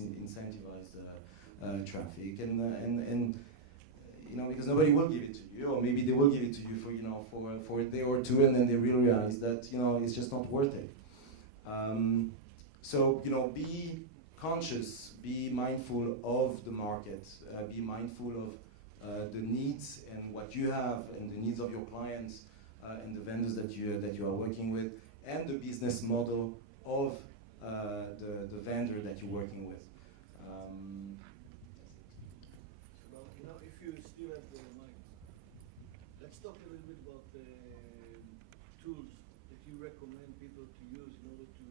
incentivize traffic, and because nobody will give it to you, or maybe they will give it to you for a day or two, and then they will realize that it's just not worth it. So be conscious, be mindful of the market, be mindful of the needs and what you have, and the needs of your clients and the vendors that you are working with, and the business model of the vendor that you're working with. If you still have the mic, let's talk a little bit about the tools that you recommend people to use in order to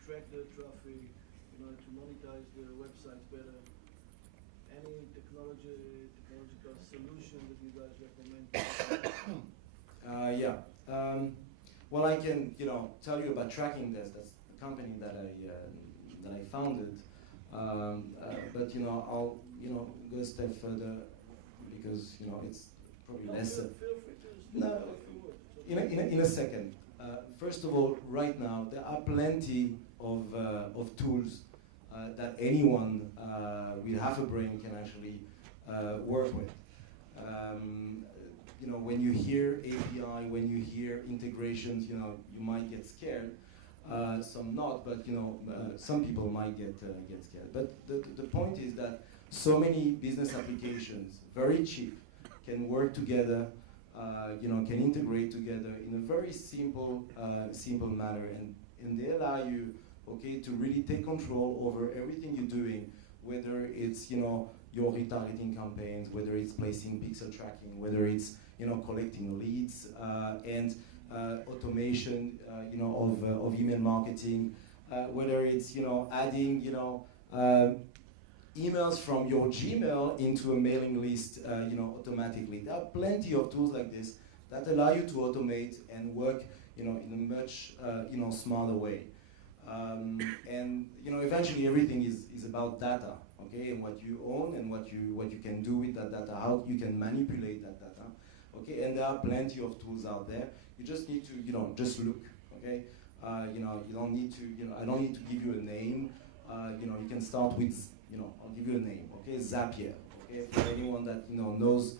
track their traffic, in order to monetize their websites better. Any technological solution that you guys recommend? Yeah. Well, I can tell you about Tracking Desk. That's the company that I founded. But I'll go a step further, because it's probably less. Feel free to no, in a second. First of all, right now there are plenty of tools that anyone with half a brain can actually work with. When you hear API, when you hear integrations, you might get scared. Some not, but some people might get scared. But the point is that so many business applications, very cheap, can work together, can integrate together in a very simple manner, and they allow you, to really take control over everything you're doing, whether it's your retargeting campaigns, whether it's placing pixel tracking, whether it's collecting leads and automation, of email marketing, whether it's adding emails from your Gmail into a mailing list, automatically. There are plenty of tools like this that allow you to automate and work, in a much, smarter way. And eventually everything is about data, okay, and what you own and what you can do with that data, how you can manipulate that data, okay. And there are plenty of tools out there. You just need to, just look, okay. You don't need to, I don't need to give you a name. You can start with, I'll give you a name, okay, Zapier, okay. For anyone that knows,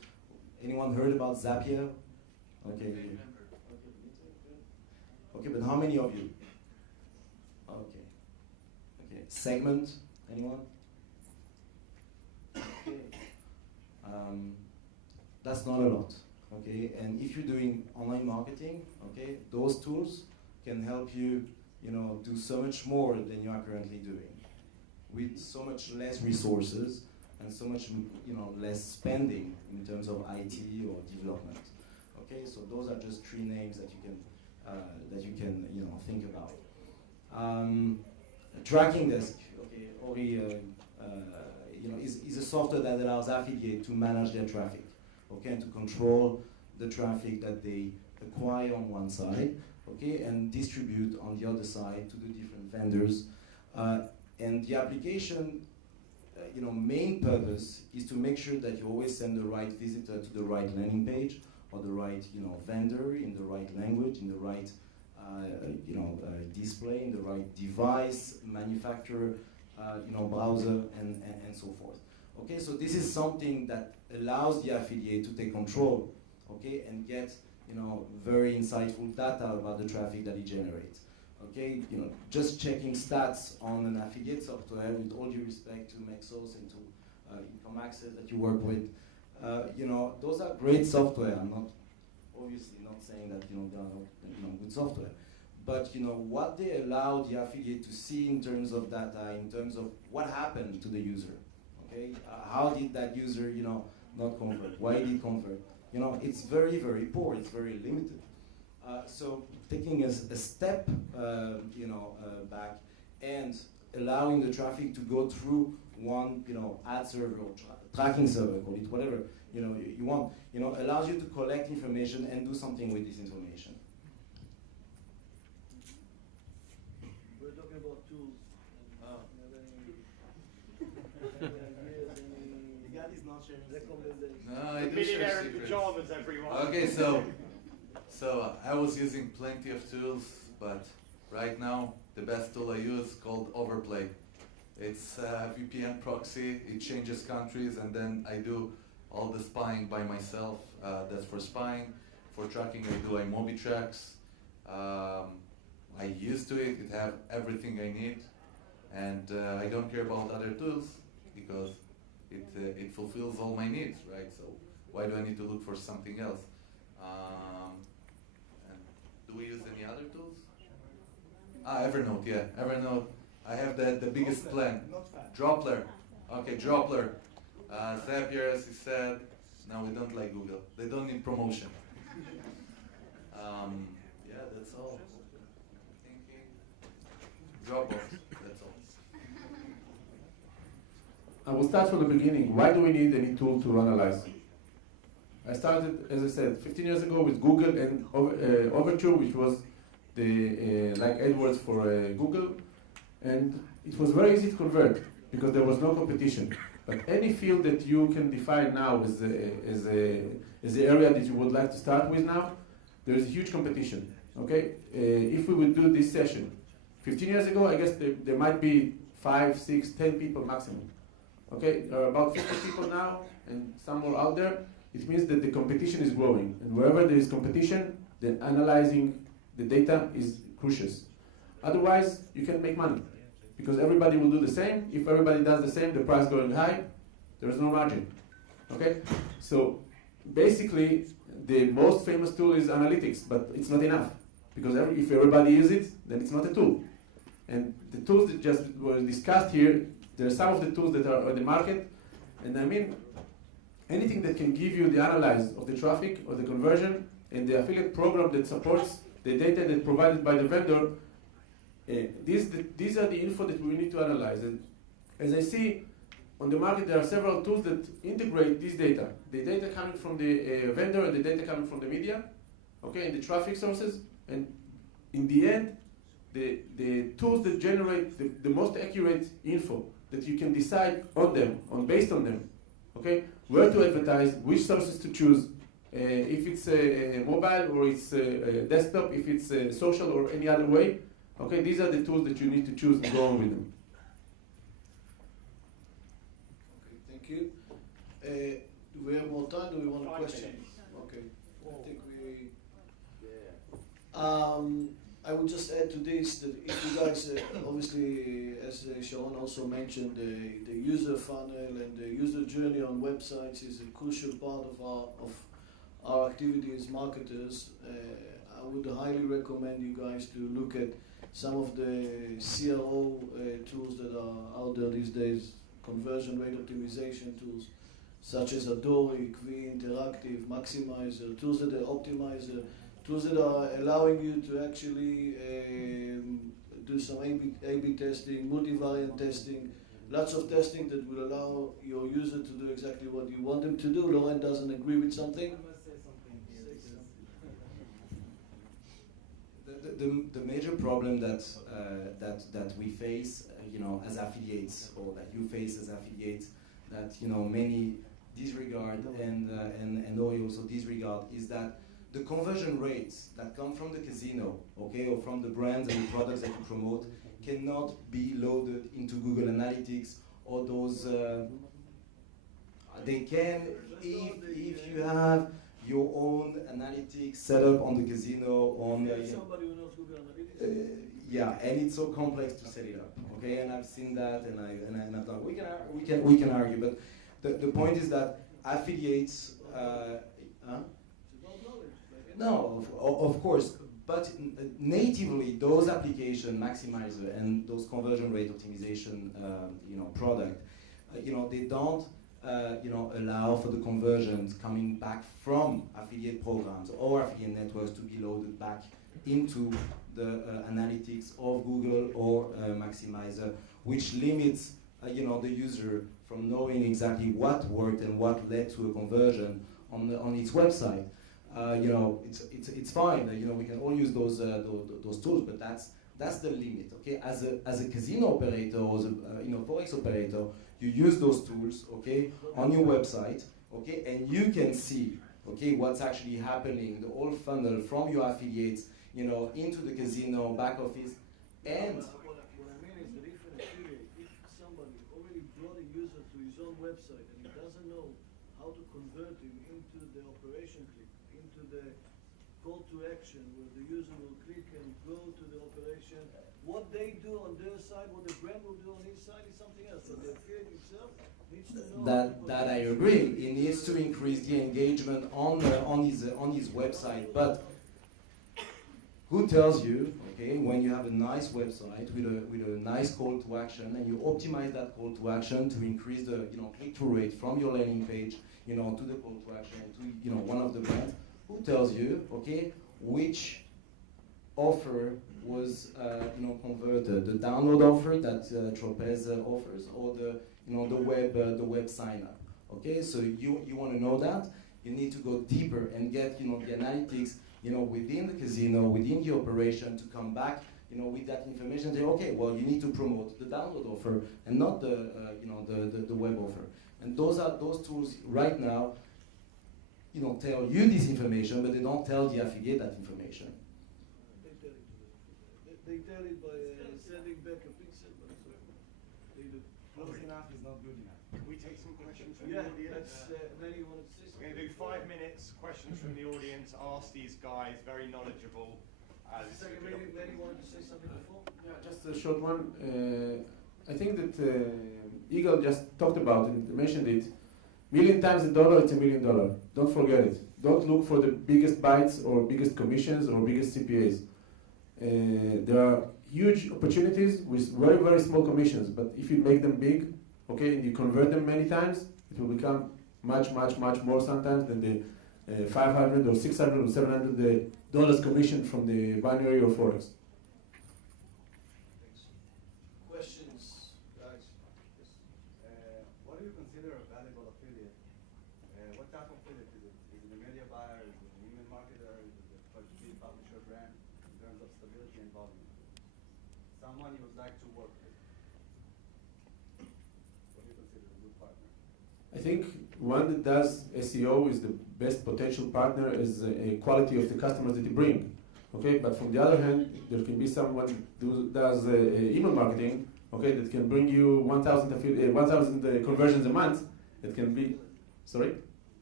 anyone heard about Zapier? Okay. Okay, but how many of you? Okay. Okay. Segment, anyone? Okay. That's not a lot, okay? And if you're doing online marketing, okay, those tools can help you, do so much more than you are currently doing, with so much less resources and so much, less spending in terms of IT or development. Okay, so those are just three names that you can think about. Tracking Desk, okay, Ori, is a software that allows affiliates to manage their traffic, okay, and to control the traffic that they acquire on one side, okay, and distribute on the other side to the different vendors. And the application, main purpose is to make sure that you always send the right visitor to the right landing page, or the right, vendor in the right language, in the right, display, in the right device, manufacturer, browser, and so forth. Okay, so this is something that allows the affiliate to take control, okay, and get, very insightful data about the traffic that he generates. Okay, just checking stats on an affiliate software, with all due respect to Mexos and to Income Access that you work with, those are great software. I'm not obviously not saying that they are not good software, but what they allow the affiliate to see in terms of data, in terms of what happened to the user. Okay, how did that user not convert? Why did he convert? It's very, very poor. It's very limited. So taking a step back and allowing the traffic to go through one ad server or tracking server, call it whatever you want, allows you to collect information and do something with this information. We're talking about tools. The guy is not sharing recommendations. No, I do share secrets. Pajamas, everyone. Okay, so I was using plenty of tools, but right now the best tool I use is called Overplay. It's a VPN proxy. It changes countries, and then I do all the spying by myself. That's for spying. For tracking, I do iMobi tracks. I used to it. It have everything I need, and I don't care about other tools because it fulfills all my needs, right? So why do I need to look for something else? And do we use any other tools? Evernote, yeah, Evernote. I have the biggest plan. Droppler. Okay, Droppler. Zapier, as he said, no, we don't like Google. They don't need promotion. Yeah, that's all. Thinking. Dropbox, that's all. I will start from the beginning. Why do we need any tool to analyze? I started, as I said, 15 years ago with Google and Overture, which was the like AdWords for Google, and it was very easy to convert because there was no competition. But any field that you can define now as the area that you would like to start with now, there is a huge competition. Okay, if we would do this session 15 years ago, I guess there might be 5, 6, 10 people maximum. Okay, there are about 50 people now, and some more out there. It means that the competition is growing, and wherever there is competition, then analyzing the data is crucial. Otherwise, you can't make money because everybody will do the same. If everybody does the same, the price going high, there is no margin. Okay, so basically, the most famous tool is analytics, but it's not enough because if everybody uses it, then it's not a tool. And the tools that just were discussed here, there are some of the tools that are on the market, and I mean, anything that can give you the analyze of the traffic or the conversion and the affiliate program that supports the data that's provided by the vendor, these are the info that we need to analyze. And as I see, on the market there are several tools that integrate this data. The data coming from the vendor and the data coming from the media, okay, and the traffic sources. And in the end, the tools that generate the most accurate info that you can decide on them, based on them, okay, where to advertise, which sources to choose, if it's mobile or it's desktop, if it's social or any other way. Okay, these are the tools that you need to choose and go on with them. Okay, thank you. Do we have more time? Do we want a question? Okay, I think we. I would just add to this that if you guys, obviously, as Sharon also mentioned, the user funnel and the user journey on websites is a crucial part of our activity as marketers. I would highly recommend you guys to look at some of the CRO tools that are out there these days, conversion rate optimization tools, such as Adoric, V-Interactive, Maximizer, tools that are optimizer, tools that are allowing you to actually do some A/B testing, multivariant testing, lots of testing that will allow your user to do exactly what you want them to do. Lauren doesn't agree with something. The major problem that we face, as affiliates, or that you face as affiliates, that many disregard and we also disregard, is that the conversion rates that come from the casino, okay, or from the brands and the products that you promote, cannot be loaded into Google Analytics or those. They can if you have your own analytics set up on the casino on Somebody who knows Google Analytics. yeah, and it's so complex to set it up. Okay, and I've seen that, and I thought we can argue, but the point is that affiliates. No, of course, but natively those application Maximizer and those conversion rate optimization, product, they don't. Allow for the conversions coming back from affiliate programs or affiliate networks to be loaded back into the analytics of Google or Maximizer, which limits the user from knowing exactly what worked and what led to a conversion on its website. It's fine. We can all use those tools, but that's the limit. Okay, as a casino operator or as a forex operator, you use those tools, okay, on your website, okay, and you can see, okay, what's actually happening, the whole funnel from your affiliates, into the casino back office, and What I mean is that if an affiliate, if some brought a user to his own website and he doesn't know how to convert him into the operation click, into the call to action where the user will click and go to the operation. What they do on their side, what the brand will do on his side is something else. But the affiliate itself needs to know. That I agree. He needs to increase the engagement on his website. But who tells you, okay, when you have a nice website with a nice call to action and you optimize that call to action to increase the click-through rate from your landing page to the call to action to one of the brands, who tells you, okay, which offer was converted, the download offer that Tropez offers, or the web sign up. Okay, so you want to know that, you need to go deeper and get the analytics within the casino, within the operation, to come back with that information. Say, okay, well, you need to promote the download offer and not the web offer. And those tools right now tell you this information, but they don't tell the affiliate that information. They tell it by sending back a pixel, but they do. Close enough is not good enough. Can we take some questions from the Yeah, audience? Manny, you wanted to say We're something? going to do 5 minutes, questions from the audience, ask these guys, very knowledgeable. Second, Manny wanted to say something before? Yeah, just a short one. I think that Eagle just talked about it, mentioned it. Million times a dollar, it's $1 million. Don't forget it. Don't look for the biggest bites or biggest commissions or biggest CPAs. There are huge opportunities with very, very small commissions, but if you make them big, okay, and you convert them many times, it will become much, much, much more sometimes than the 500 or 600 or 700 dollars commission from the binary or forex. Questions, guys? Yes. What do you consider a valuable affiliate? What type of affiliate is it? Is it a media buyer? Is it an email marketer? Is it a publisher brand in terms of stability and volume? Someone you would like to work with. What do you consider a good partner? I think one that does SEO is the best potential partner is a quality of the customers that you bring. Okay, but from the other hand, there can be someone who does email marketing, okay, that can bring you 1,000 conversions a month. That can be, sorry? In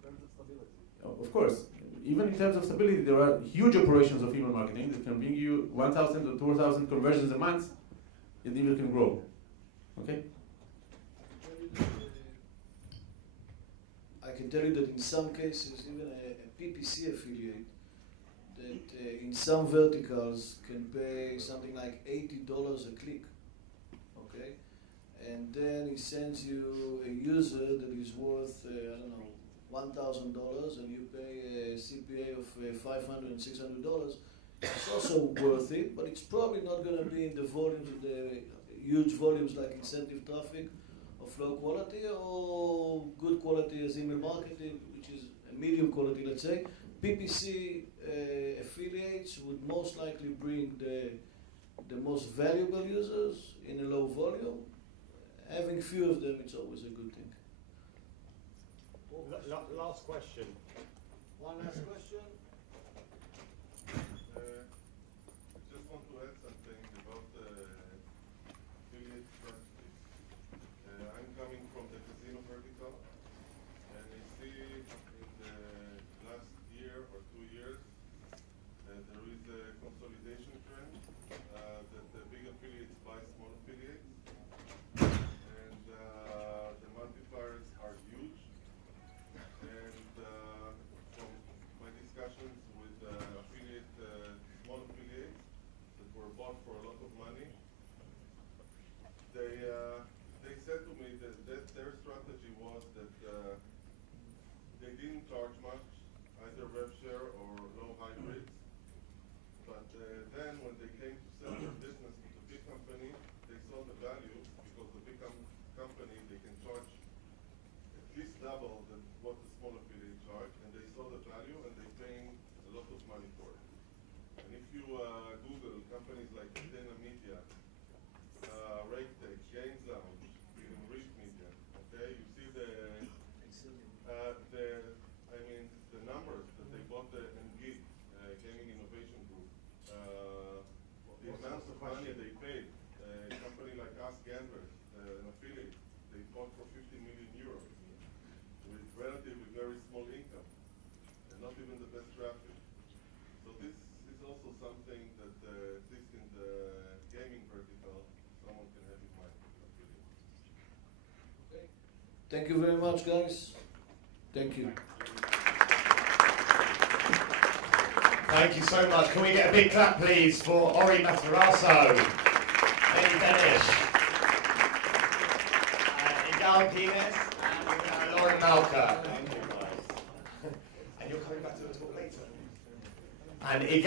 terms of stability. Of course. Even in terms of stability, there are huge operations of email marketing that can bring you 1,000 or 2,000 conversions a month, and even can grow. Okay? I can tell you that in some cases, even a PPC affiliate, that in some verticals can pay something like $80 a click, okay? And then he sends you a user that is worth, I don't know, $1,000, and you pay a CPA of $500 and $600. It's also worth it, but it's probably not going to be in the volumes, the huge volumes like incentive traffic of low quality, or good quality as email marketing, which is a medium quality, let's say. PPC affiliates would most likely bring the most valuable users in a low volume. Having few of them, it's always a good thing. Last question. One last question. Just want to add something about affiliate strategy. I'm coming from the casino vertical, and I see in the last year or 2 years that there is a consolidation trend, that the big affiliates buy small affiliates, and the multipliers are huge. And from my discussions with small affiliates that were bought for a lot of money, they said to me that their strategy was that they didn't charge much, either rev share or low hybrids. But then when they came to sell their business to the big company, they saw the value, because the big company, they can charge at least double than what the small affiliate charge, and they saw the value and they're paying a lot of money for it. And if you Google companies like Catena Media, RakeTech, Games Lounge, even Rich Media, okay, you see the numbers that they bought and GIG, Gaming Innovation Group, the amount of money they paid. A company like Us Gamblers, an affiliate, they bought traffic. So this is also something that, at least in the gaming vertical, someone can have in mind. Okay. Thank you very much, guys. Thank you. Thank you so much. Can we get a big clap, please, for Ori Matarasso, Eddie Dennis, Igal Pines, and Lauren Malka. And you're coming back to the talk later. And Igal